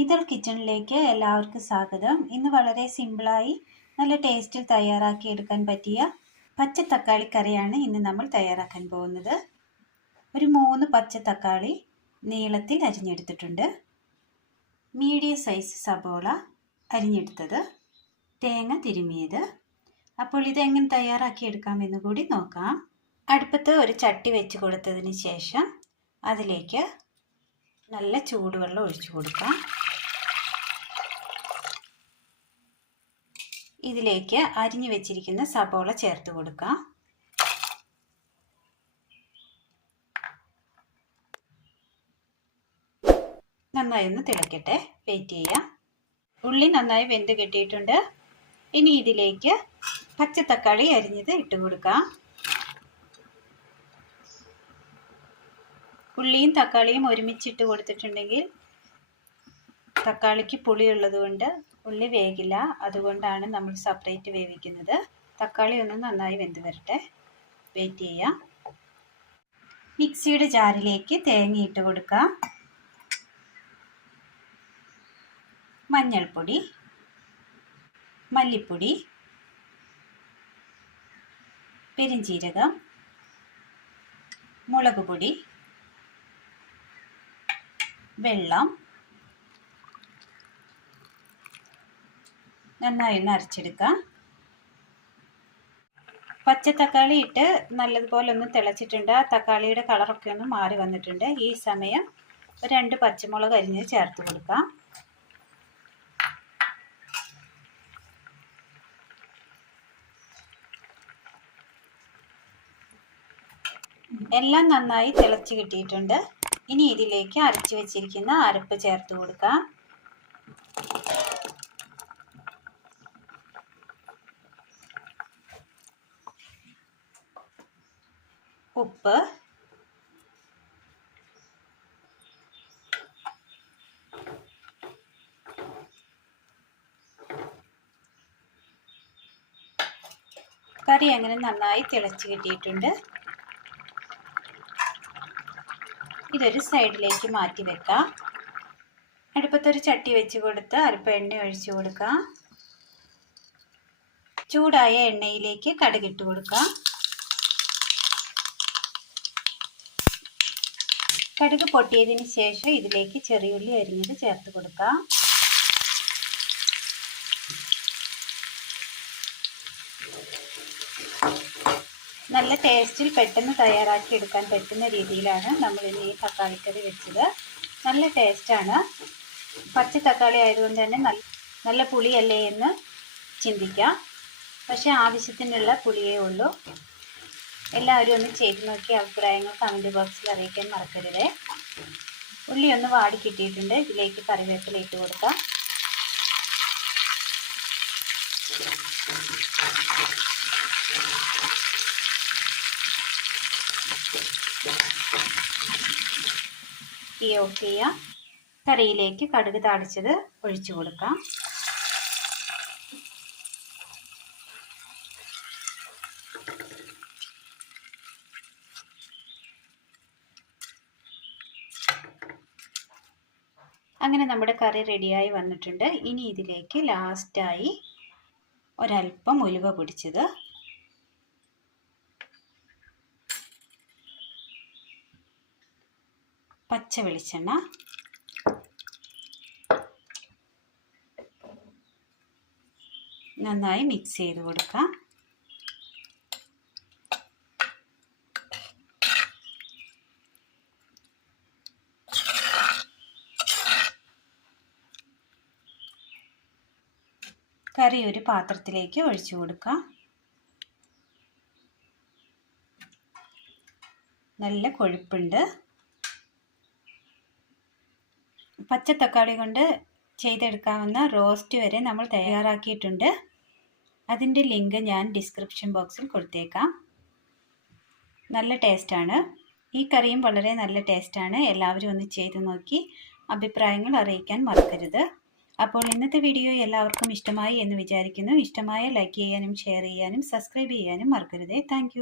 ഇതൾ കിച്ചണിലേക്ക് എല്ലാവർക്കും സ്വാഗതം. ഇന്ന് വളരെ സിമ്പിളായി നല്ല ടേസ്റ്റിൽ തയ്യാറാക്കി എടുക്കാൻ പറ്റിയ പച്ച തക്കാളി കറിയാണ് ഇന്ന് നമ്മൾ തയ്യാറാക്കാൻ പോകുന്നത്. ഒരു 3 പച്ച തക്കാളി നീളത്തിൽ അരിഞ്ഞെടുത്തിട്ടുണ്ട്. മീഡിയം സൈസ് സബോള അരിഞ്ഞെടുത്തത്, തേങ്ങ തിരുമിയത്. അപ്പോൾ ഇതെങ്ങനെ തയ്യാറാക്കി എടുക്കാമെന്ന് കൂടി നോക്കാം. അടുപ്പത്ത് ഒരു ചട്ടി വെച്ച് കൊടുത്തതിന് ശേഷം അതിലേക്ക് നല്ല ചൂടുവെള്ളം ഒഴിച്ചു കൊടുക്കാം. ഇതിലേക്ക് അരിഞ്ഞു വെച്ചിരിക്കുന്ന സബോള ചേർത്ത് കൊടുക്കാം. നന്നായി ഒന്ന് തിളക്കട്ടെ, വെയിറ്റ് ചെയ്യാം. ഉള്ളി നന്നായി വെന്ത് കിട്ടിയിട്ടുണ്ട്. ഇനി ഇതിലേക്ക് പച്ചത്തക്കാളി അരിഞ്ഞത് ഇട്ട് കൊടുക്കാം. ഉള്ളിയും തക്കാളിയും ഒരുമിച്ചിട്ട് കൊടുത്തിട്ടുണ്ടെങ്കിൽ തക്കാളിക്ക് പുളിയുള്ളത് കൊണ്ട് ഉള്ളി വേകില്ല. അതുകൊണ്ടാണ് നമ്മൾ സെപ്പറേറ്റ് വേവിക്കുന്നത്. തക്കാളി ഒന്ന് നന്നായി വെന്ത് വരട്ടെ, വെയിറ്റ് ചെയ്യാം. മിക്സിയുടെ ജാറിലേക്ക് തേങ്ങ ഇട്ട് കൊടുക്കാം. മഞ്ഞൾപ്പൊടി, മല്ലിപ്പൊടി, പെരിഞ്ജീരകം, മുളക് പൊടി, വെള്ളം നന്നായി ഒന്ന് അരച്ചെടുക്കാം. പച്ചത്തക്കാളി ഇട്ട് നല്ലതുപോലെ ഒന്ന് തിളച്ചിട്ടുണ്ട്. ആ തക്കാളിയുടെ കളറൊക്കെ ഒന്ന് മാറി വന്നിട്ടുണ്ട്. ഈ സമയം 2 പച്ചമുളക് അരിഞ്ഞ് ചേർത്ത് കൊടുക്കാം. എല്ലാം നന്നായി തിളച്ച് കിട്ടിയിട്ടുണ്ട്. ഇനി ഇതിലേക്ക് അരച്ച് വെച്ചിരിക്കുന്ന അരപ്പ് ചേർത്ത് കൊടുക്കാം. ഉപ്പ്, കറി അങ്ങനെ നന്നായി തിളച്ച് കിട്ടിയിട്ടുണ്ട്. ഇതൊരു സൈഡിലേക്ക് മാറ്റി വെക്കാം. അടുപ്പത്തൊരു ചട്ടി വെച്ച് കൊടുത്ത് അല്പം എണ്ണ ഒഴിച്ചു കൊടുക്കാം. ചൂടായ എണ്ണയിലേക്ക് കടുകിട്ട് കൊടുക്കാം. കടുക് പൊട്ടിയതിന് ശേഷം ഇതിലേക്ക് ചെറിയുള്ളി അരിഞ്ഞത് ചേർത്ത് കൊടുക്കാം. നല്ല ടേസ്റ്റിൽ പെട്ടെന്ന് തയ്യാറാക്കി എടുക്കാൻ പറ്റുന്ന രീതിയിലാണ് നമ്മൾ ഇന്ന് ഈ തക്കാളിക്കറി വെച്ചത്. നല്ല ടേസ്റ്റാണ്. പച്ച തക്കാളി ആയതുകൊണ്ട് തന്നെ നല്ല പുളിയല്ലേ എന്ന് ചിന്തിക്കാം. പക്ഷേ ആവശ്യത്തിനുള്ള പുളിയേ ഉള്ളൂ. എല്ലാവരും ഒന്ന് ചെയ്ത് നോക്കി അഭിപ്രായങ്ങൾ കമൻറ്റ് ബോക്സിൽ അറിയിക്കാൻ മറക്കരുത്. ഉള്ളി ഒന്ന് വാടി കിട്ടിയിട്ടുണ്ട്. ഇതിലേക്ക് കറിവേപ്പില ഇട്ട് കൊടുക്കാം. തീ ഓഫ് ചെയ്യാം. കറിയിലേക്ക് കടുക് താളിച്ചത് ഒഴിച്ചു കൊടുക്കാം. അങ്ങനെ നമ്മുടെ കറി റെഡിയായി വന്നിട്ടുണ്ട്. ഇനി ഇതിലേക്ക് ലാസ്റ്റായി ഒരല്പം ഉലുവ പൊടിച്ചത്, പച്ച വെളിച്ചെണ്ണ, നന്നായി മിക്സ് ചെയ്ത് കൊടുക്കാം. കറി ഒരു പാത്രത്തിലേക്ക് ഒഴിച്ചു കൊടുക്കാം. നല്ല കൊഴുപ്പുണ്ട്. പച്ച തക്കാളി കൊണ്ട് ചെയ്തെടുക്കാവുന്ന റോസ്റ്റ് വരെ നമ്മൾ തയ്യാറാക്കിയിട്ടുണ്ട്. അതിൻ്റെ ലിങ്ക് ഞാൻ ഡിസ്ക്രിപ്ഷൻ ബോക്സിൽ കൊടുത്തേക്കാം. നല്ല ടേസ്റ്റാണ്. ഈ കറിയും വളരെ നല്ല ടേസ്റ്റാണ്. എല്ലാവരും ഒന്ന് ചെയ്ത് നോക്കി അഭിപ്രായങ്ങൾ അറിയിക്കാൻ മറക്കരുത്. അപ്പോൾ ഇന്നത്തെ വീഡിയോ എല്ലാവർക്കും ഇഷ്ടമായി എന്ന് വിചാരിക്കുന്നു. ഇഷ്ടമായ ലൈക്ക് ചെയ്യാനും ഷെയർ ചെയ്യാനും സബ്സ്ക്രൈബ് ചെയ്യാനും മറക്കരുത്. താങ്ക്